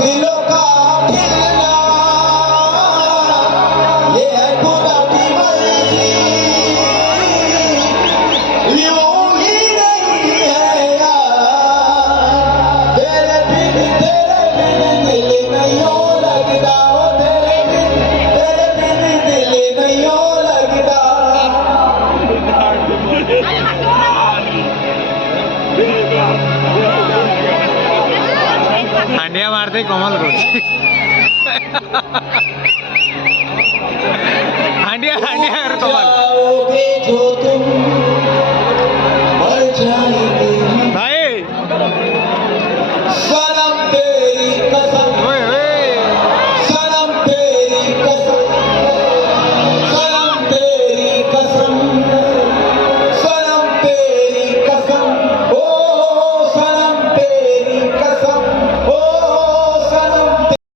दिलों का खिलना ये है खुदा की मर्जी यूं ही नहीं है यार तेरे बिन दिल नहीं हो लगता ओ तेरे बिन दिल नहीं हो लगता हांडिया मारते कोमल रोज हांडिया हांडिया कर कोमल जाओगे जो तुम